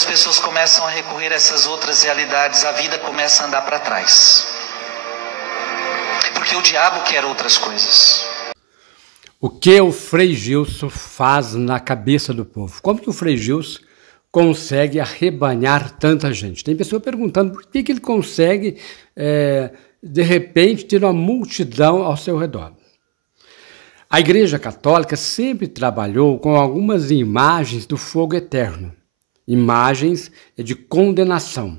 as pessoas começam a recorrer a essas outras realidades, a vida começa a andar para trás. Porque o diabo quer outras coisas. O que o Frei Gilson faz na cabeça do povo? Como que o Frei Gilson consegue arrebanhar tanta gente? Tem pessoa perguntando por que ele consegue, de repente, ter uma multidão ao seu redor. A Igreja Católica sempre trabalhou com algumas imagens do fogo eterno, imagens de condenação.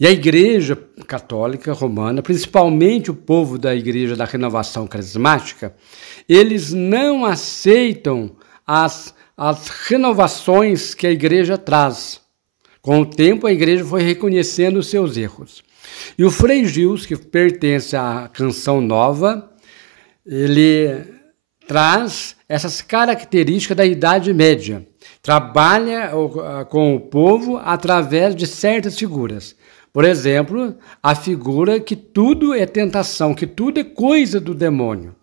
E a Igreja Católica Romana, principalmente o povo da Igreja da Renovação Carismática, eles não aceitam as renovações que a Igreja traz. Com o tempo, a Igreja foi reconhecendo os seus erros. E o Frei Gilson, que pertence à Canção Nova, ele traz essas características da Idade Média. Trabalha com o povo através de certas figuras. Por exemplo, a figura que tudo é tentação, que tudo é coisa do demônio.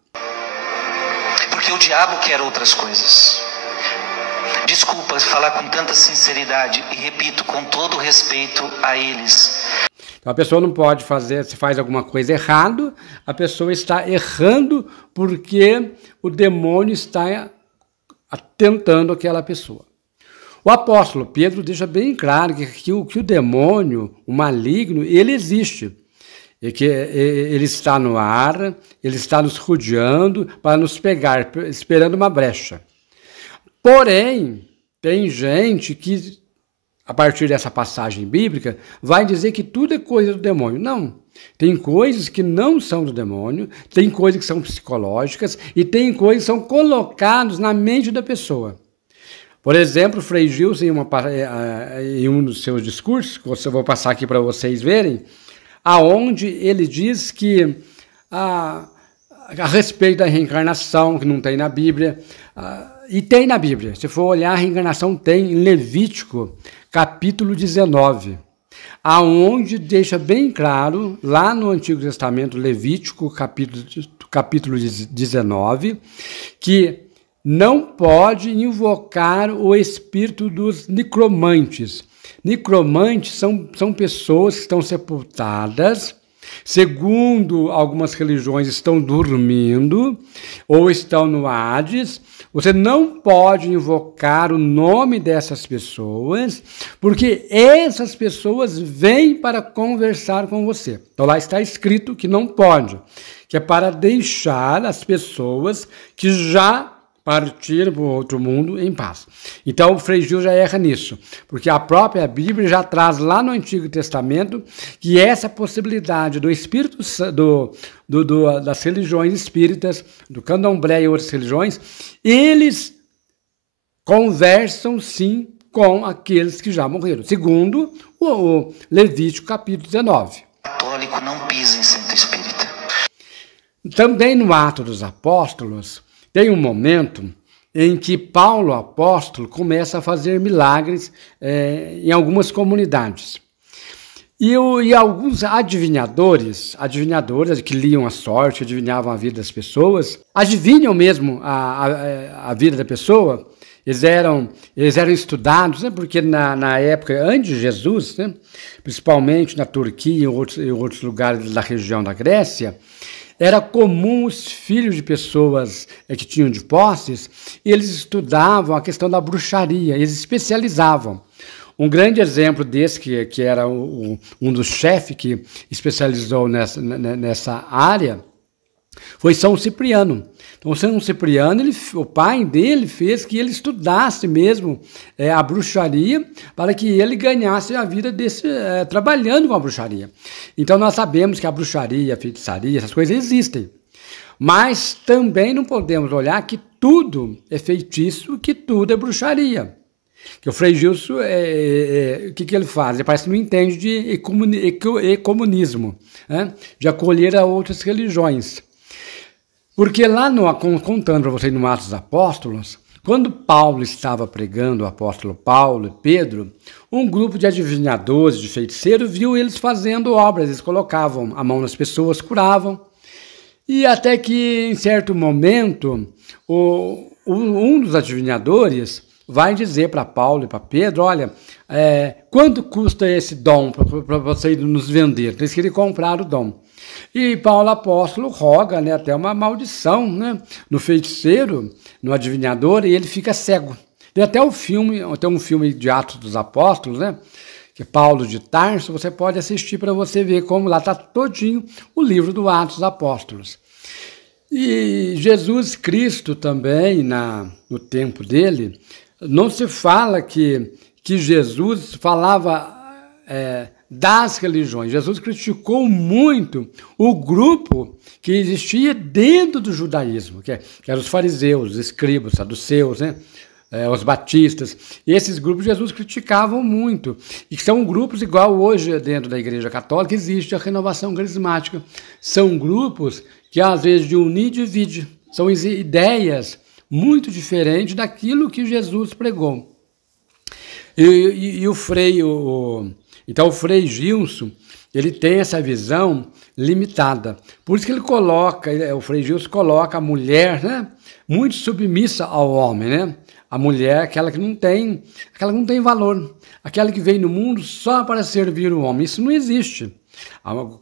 Porque o diabo quer outras coisas. Desculpa falar com tanta sinceridade e repito com todo respeito a eles. Então, a pessoa não pode fazer, se faz alguma coisa errado, a pessoa está errando porque o demônio está tentando aquela pessoa. O apóstolo Pedro deixa bem claro que o demônio, o maligno, ele existe. E que ele está no ar, ele está nos rodeando para nos pegar, esperando uma brecha. Porém, tem gente que, a partir dessa passagem bíblica, vai dizer que tudo é coisa do demônio. Não. Tem coisas que não são do demônio, tem coisas que são psicológicas e tem coisas que são colocadas na mente da pessoa. Por exemplo, Frei Gilson, em um dos seus discursos, que eu vou passar aqui para vocês verem, aonde ele diz que a respeito da reencarnação, que não tem na Bíblia, e tem na Bíblia, se for olhar, a reencarnação tem em Levítico, capítulo 19, aonde deixa bem claro, lá no Antigo Testamento, Levítico, capítulo 19, que não pode invocar o espírito dos necromantes. Necromantes são pessoas que estão sepultadas, segundo algumas religiões estão dormindo ou estão no Hades. Você não pode invocar o nome dessas pessoas, porque essas pessoas vêm para conversar com você. Então lá está escrito que não pode, que é para deixar as pessoas que já partir para o outro mundo em paz. Então o Frei Gil já erra nisso, porque a própria Bíblia já traz lá no Antigo Testamento que essa possibilidade do espírito das religiões espíritas, do candomblé e outras religiões, eles conversam sim com aqueles que já morreram, segundo o Levítico capítulo 19. O católico não pisa em centro espírita. Também no Atos dos Apóstolos, tem um momento em que Paulo, apóstolo, começa a fazer milagres em algumas comunidades. E alguns adivinhadoras que liam a sorte, adivinhavam a vida das pessoas, adivinham mesmo a vida da pessoa. Eles eram estudados, né? Porque na época, antes de Jesus, né? Principalmente na Turquia e outros lugares da região da Grécia, era comum os filhos de pessoas que tinham de posses, eles estudavam a questão da bruxaria, eles especializavam. Um grande exemplo desse, que era um dos chefes que especializou nessa área, foi São Cipriano. Então, São Cipriano, o pai dele fez que ele estudasse mesmo a bruxaria para que ele ganhasse a vida trabalhando com a bruxaria. Então, nós sabemos que a bruxaria, a feitiçaria, essas coisas existem. Mas também não podemos olhar que tudo é feitiço, que tudo é bruxaria. Que o Frei Gilson, o que ele faz? Ele parece que não entende de ecumenismo, né? De acolher a outras religiões. Porque lá, contando para vocês no Atos dos Apóstolos, quando Paulo estava pregando, o apóstolo Paulo e Pedro, um grupo de adivinhadores, de feiticeiros, viu eles fazendo obras. Eles colocavam a mão nas pessoas, curavam. E até que, em certo momento, um dos adivinhadores vai dizer para Paulo e para Pedro, olha, quanto custa esse dom para vocês nos vender? Eles queriam comprar o dom. E Paulo apóstolo roga, né, até uma maldição, né, no feiticeiro, no adivinhador, e ele fica cego. Tem até um filme de Atos dos Apóstolos, né, que é Paulo de Tarso, você pode assistir para você ver como lá está todinho o livro do Atos dos Apóstolos. E Jesus Cristo também, no tempo dele, não se fala que Jesus falava das religiões. Jesus criticou muito o grupo que existia dentro do judaísmo, que eram os fariseus, os escribas, os saduceus, né? Os batistas. E esses grupos Jesus criticavam muito. E são grupos igual hoje dentro da Igreja Católica existe a renovação carismática. São grupos que às vezes de unir e divide. São ideias muito diferentes daquilo que Jesus pregou. E o Frei Gilson, ele tem essa visão limitada. Por isso que o Frei Gilson coloca a mulher, né, muito submissa ao homem, né? A mulher, aquela que não tem valor, aquela que veio no mundo só para servir o homem. Isso não existe.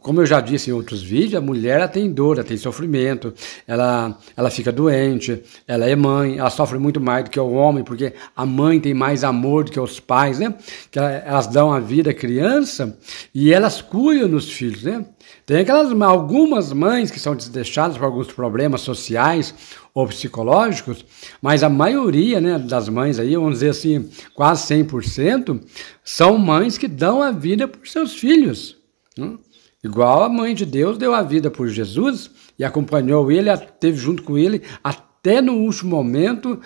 Como eu já disse em outros vídeos, a mulher ela tem dor, ela tem sofrimento, ela fica doente, ela é mãe, ela sofre muito mais do que o homem, porque a mãe tem mais amor do que os pais, né? Que elas dão a vida à criança e elas cuidam dos filhos, né? Tem algumas mães que são deixadas por alguns problemas sociais ou psicológicos, mas a maioria, né, das mães aí, vamos dizer assim, quase 100%, são mães que dão a vida por seus filhos. Igual a mãe de Deus deu a vida por Jesus e acompanhou ele, esteve junto com ele até no último momento,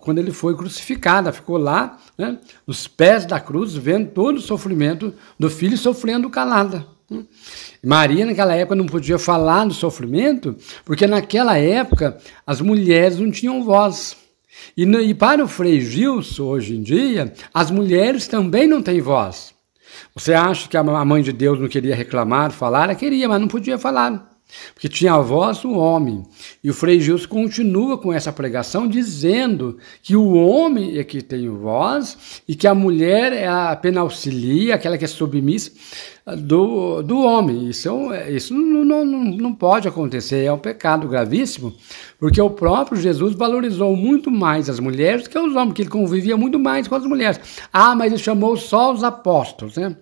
quando ele foi crucificado, ficou lá, né, nos pés da cruz, vendo todo o sofrimento do filho, sofrendo calada. Maria, naquela época, não podia falar do sofrimento, porque naquela época as mulheres não tinham voz. E para o Frei Gilson, hoje em dia, as mulheres também não têm voz. Você acha que a mãe de Deus não queria reclamar, falar? Ela queria, mas não podia falar, porque tinha a voz do homem. E o Frei Gilson continua com essa pregação, dizendo que o homem é que tem voz e que a mulher apenas auxilia, aquela que é submissa do homem. Isso não pode acontecer, é um pecado gravíssimo, porque o próprio Jesus valorizou muito mais as mulheres que os homens, porque ele convivia muito mais com as mulheres. Mas ele chamou só os apóstolos, né?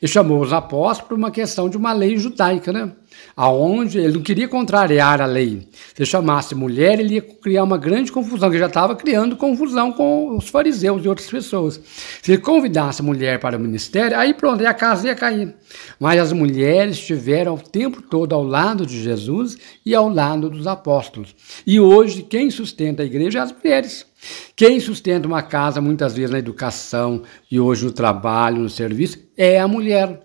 Ele chamou os apóstolos por uma questão de uma lei judaica, né? Aonde ele não queria contrariar a lei. Se ele chamasse mulher, ele ia criar uma grande confusão, que já estava criando confusão com os fariseus e outras pessoas. Se ele convidasse a mulher para o ministério, aí pronto, aí a casa ia cair. Mas as mulheres estiveram o tempo todo ao lado de Jesus e ao lado dos apóstolos. E hoje, quem sustenta a igreja é as mulheres. Quem sustenta uma casa, muitas vezes na educação e hoje no trabalho, no serviço, é a mulher.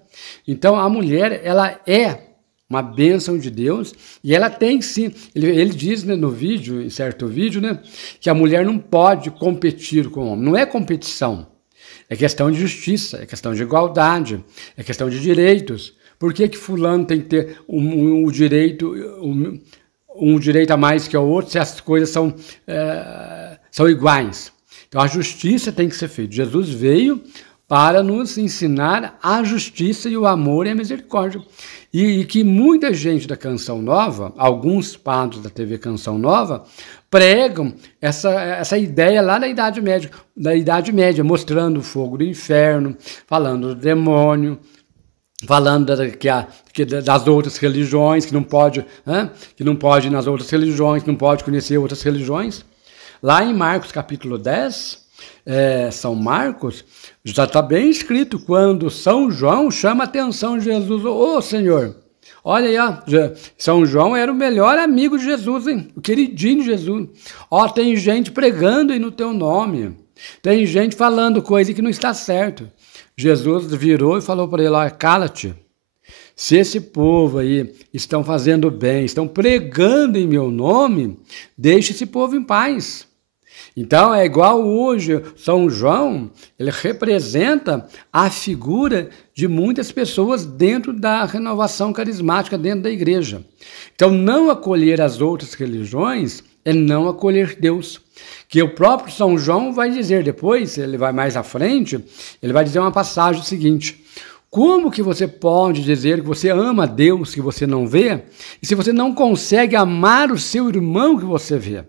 Então, a mulher, ela é uma bênção de Deus, e ela tem sim, ele diz, né, no vídeo, em certo vídeo, né, que a mulher não pode competir com o homem. Não é competição, é questão de justiça, é questão de igualdade, é questão de direitos. Por que fulano tem que ter um direito a mais que o outro, se as coisas são iguais? Então a justiça tem que ser feita. Jesus veio para nos ensinar a justiça e o amor e a misericórdia. E que muita gente da Canção Nova, alguns padres da TV Canção Nova, pregam essa ideia lá da Idade Média, mostrando o fogo do inferno, falando do demônio, falando das outras religiões, que não pode ir nas outras religiões, que não pode conhecer outras religiões. Lá em Marcos capítulo 10, São Marcos, já está bem escrito, quando São João chama a atenção de Jesus. Ô Senhor, olha aí, ó, São João era o melhor amigo de Jesus, hein? O queridinho de Jesus. Tem gente pregando aí no teu nome, tem gente falando coisa que não está certo. Jesus virou e falou para ele, cala-te. Se esse povo aí estão fazendo bem, estão pregando em meu nome, deixe esse povo em paz. Então, é igual hoje, São João, ele representa a figura de muitas pessoas dentro da renovação carismática, dentro da igreja. Então, não acolher as outras religiões é não acolher Deus. Que o próprio São João vai dizer depois, ele vai mais à frente, ele vai dizer uma passagem seguinte: como que você pode dizer que você ama Deus que você não vê, e se você não consegue amar o seu irmão que você vê?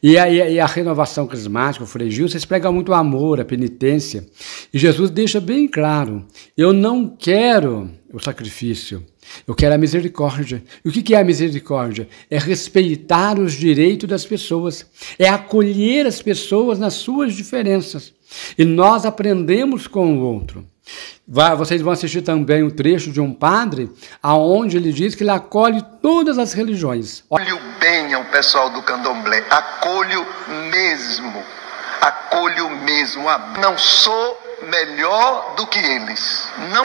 E a renovação carismática, o Frei Gil, vocês pregam muito o amor, a penitência. E Jesus deixa bem claro: eu não quero o sacrifício, eu quero a misericórdia. E o que é a misericórdia? É respeitar os direitos das pessoas, é acolher as pessoas nas suas diferenças. E nós aprendemos com o outro. Vocês vão assistir também um trecho de um padre, aonde ele diz que ele acolhe todas as religiões. Acolho bem ao pessoal do candomblé, acolho mesmo. Não sou melhor do que eles. Não.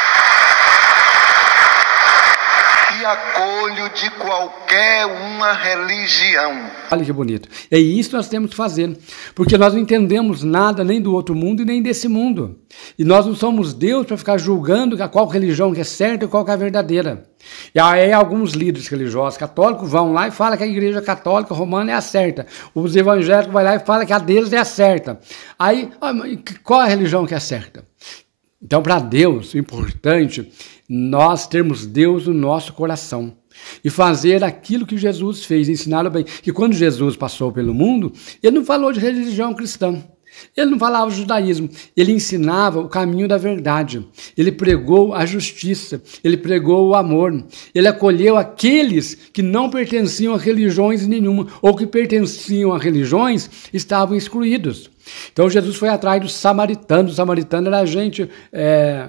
E acolho de qualquer uma religião. Olha que bonito. É isso que nós temos que fazer, porque nós não entendemos nada nem do outro mundo e nem desse mundo. E nós não somos Deus para ficar julgando qual religião que é certa e qual que é a verdadeira. E aí alguns líderes religiosos católicos vão lá e falam que a igreja católica romana é a certa. Os evangélicos vão lá e falam que a deles é a certa. Aí, qual é a religião que é certa? Então, para Deus, o importante, nós termos Deus no nosso coração e fazer aquilo que Jesus fez, ensinar o bem. Que quando Jesus passou pelo mundo, ele não falou de religião cristã, ele não falava de judaísmo, ele ensinava o caminho da verdade, ele pregou a justiça, ele pregou o amor, ele acolheu aqueles que não pertenciam a religiões nenhuma, ou que pertenciam a religiões, estavam excluídos. Então Jesus foi atrás dos samaritanos. Os samaritanos era gente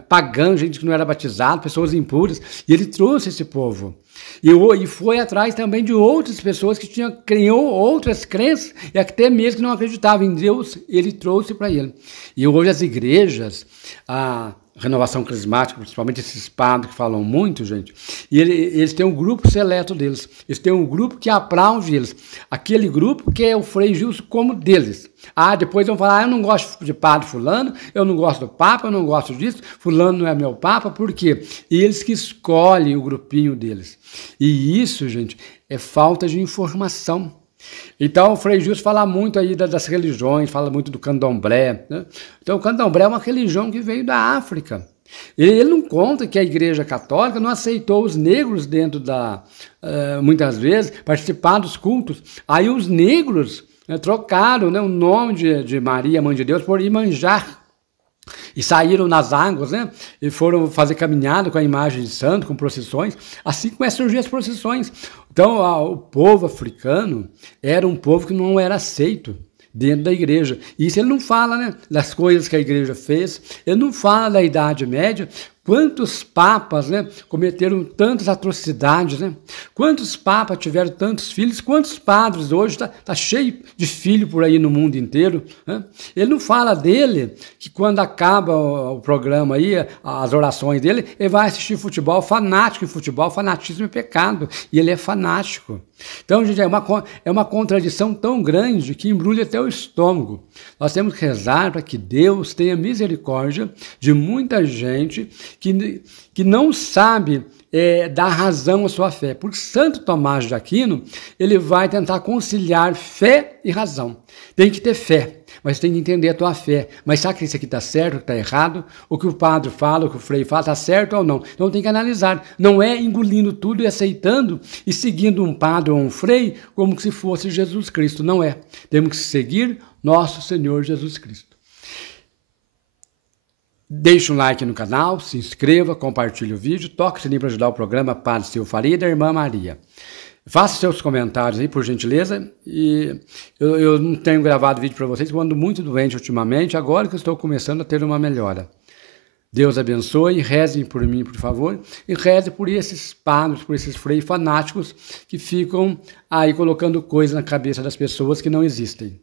pagã, gente que não era batizada, pessoas impuras, e ele trouxe esse povo. E foi atrás também de outras pessoas que criou outras crenças e até mesmo que não acreditavam em Deus, ele trouxe para ele. E hoje as igrejas, a renovação carismática, principalmente esses padres que falam muito, gente, e eles têm um grupo seleto deles, eles têm um grupo que aplaude eles, aquele grupo que é o Frei Gilson como deles. Depois vão falar: eu não gosto de padre fulano, eu não gosto do papa, eu não gosto disso, fulano não é meu papa. Por quê? Eles que escolhem o grupinho deles. E isso, gente, é falta de informação. Então o Frei Gilson fala muito aí das religiões, fala muito do candomblé, né? Então o candomblé é uma religião que veio da África. Ele não conta que a Igreja Católica não aceitou os negros dentro muitas vezes, participar dos cultos. Aí os negros trocaram, né, o nome de Maria, Mãe de Deus, por Iemanjá. E saíram nas águas, né? E foram fazer caminhada com a imagem de santo, com procissões. Assim começam a surgir as procissões. Então, o povo africano era um povo que não era aceito dentro da igreja. E isso ele não fala, né, das coisas que a igreja fez, ele não fala da Idade Média. Quantos papas, né, cometeram tantas atrocidades, né? Quantos papas tiveram tantos filhos? Quantos padres hoje tá cheio de filho por aí no mundo inteiro, né? Ele não fala dele, que quando acaba o programa aí, as orações dele, ele vai assistir futebol, fanático em futebol. Fanatismo é pecado, e ele é fanático. Então, gente, é uma contradição tão grande que embrulha até o estômago. Nós temos que rezar para que Deus tenha misericórdia de muita gente que não sabe dar razão à sua fé. Porque Santo Tomás de Aquino, ele vai tentar conciliar fé e razão. Tem que ter fé, mas tem que entender a tua fé. Mas sabe que isso aqui está certo, está errado? O que o padre fala, o que o frei fala, está certo ou não? Então tem que analisar. Não é engolindo tudo e aceitando e seguindo um padre ou um frei como se fosse Jesus Cristo. Não é. Temos que seguir nosso Senhor Jesus Cristo. Deixe um like no canal, se inscreva, compartilhe o vídeo, toque o sininho para ajudar o programa Padre Silvio Faria e da Irmã Maria. Faça seus comentários aí, por gentileza. E eu não tenho gravado vídeo para vocês, eu ando muito doente ultimamente, agora que eu estou começando a ter uma melhora. Deus abençoe, rezem por mim, por favor, e rezem por esses padres, por esses freios fanáticos que ficam aí colocando coisas na cabeça das pessoas que não existem.